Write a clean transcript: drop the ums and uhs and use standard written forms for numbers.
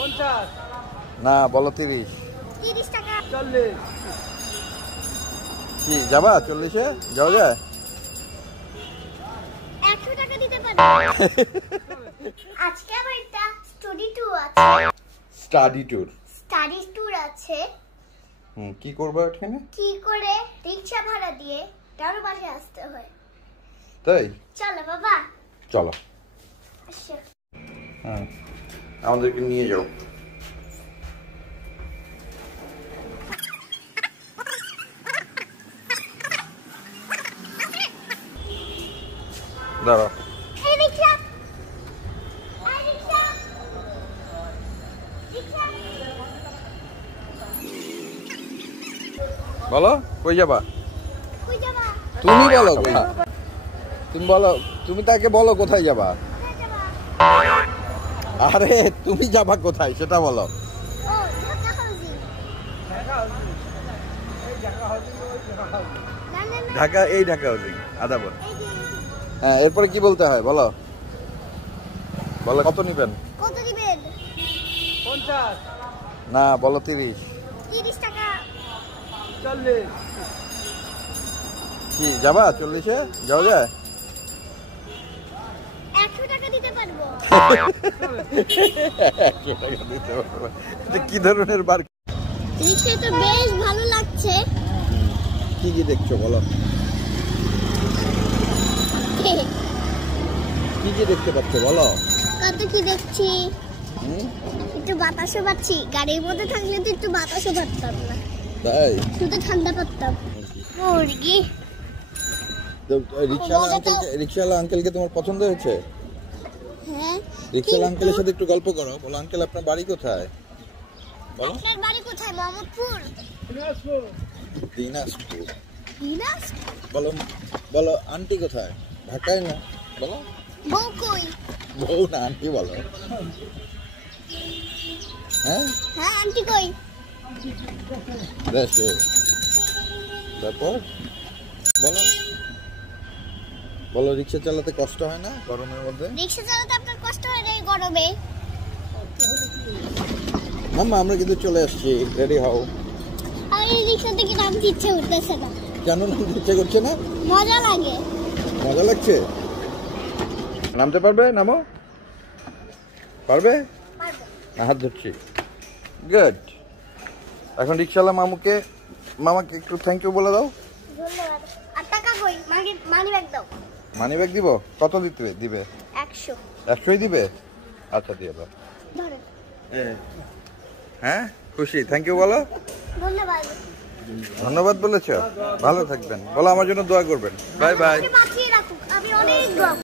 50 না বলো 30 টাকা 40 কি যাবা 40-এ যাওয়া যায় 100 টাকা দিতে পারো আজকে আবার একটা স্টাডি ট্যুর আছে স্টাডি ট্যুর আছে কি করবে এখানে কি করে রিকশা ভাড়া দিয়ে তার বাসে আসতে হয় তাই চলো বাবা চলো আসো হ্যাঁ আমাদেরকে নিয়ে যাও দাঁড়াও এই রিকশা এই রিকশা রিকশা বলো কই যাবা কই যাবা তুমি বলো তুমি বলো তুমি তাকে বলো কোথায় যাবা কোথায় যাবা আরে তুমি যাবা কোথায় সেটা বলো ও ঢাকা হাউজিং না না না ঢাকা হাউজিং আদাবর এই যে হ্যাঁ এরপরে কি বলতে হয় বলো বলো কত নিবেন কত দিবেন 50 না বলো 30 টাকা 40 কি যাবা 40-এ যাওয়া যায় 100 টাকা দিতে পারবো 100 টাকা দিতে পারবে এটা কি ধরনের বার রিকশা তো বেশ ভালো লাগছে কি কি দেখছো বলো কি কি দেখতে পাচ্ছ বলো কত কি দেখছি হুম? একটু বাতাসও পাচ্ছি গাড়ির মধ্যে থাকলে তো একটু বাতাসও পাচ্তাম না তাই শুধু ঠান্ডা পাচ্তাম মুরগি তো রিকশাওয়ালা আঙ্কেলকে তোমার পছন্দ হয়েছে হ্যাঁ রিকশাওয়ালা আঙ্কেলের সাথে একটু গল্প করো বলো আঙ্কেল আপনার বাড়ি কোথায় বলো আপনার বাড়ি কোথায় মোহাম্মদপুর দিনাজপুর দিনাজপুর বলো বলো আন্টি কোথায় ঢাকায় না বলো বউ কই বউ না আন্টি বলো হ্যাঁ হ্যাঁ আন্টি কই দেশে তারপর বলো বলো রিকশা চালাতে কষ্ট হয় না গরমের মধ্যে রিকশা চালাতে আপনার কষ্ট হয় না এই গরমে মাম্মা আমরা কিন্তু চলে আসছি রেডি হও আর এই রিকশা থেকে নামতে ইচ্ছে উঠতেছে না কেন নামতে ইচ্ছে করছে না মজা লাগে মজা লাগছে নামতে পারবে নামো পারবে পারবো হাত ধরছি গুড এখন রিকশাওয়ালা মামাকে একটু থ্যাংক ইউ বলে দাও ধন্যবাদ আর টাকা কই মানি ব্যাগ দাও মানি ব্যাগ দিব কত দিবে 100 100ই দিবে আচ্ছা দিয়ে দাও ধরেন হ্যাঁ খুশি থ্যাংক ইউ বলো ধন্যবাদ ধন্যবাদ বলেছো ভালো থাকবেন বলো আমার জন্য দোয়া করবেন বাই বাই বাঁচিয়ে রাখুক আমি অনেক দোয়া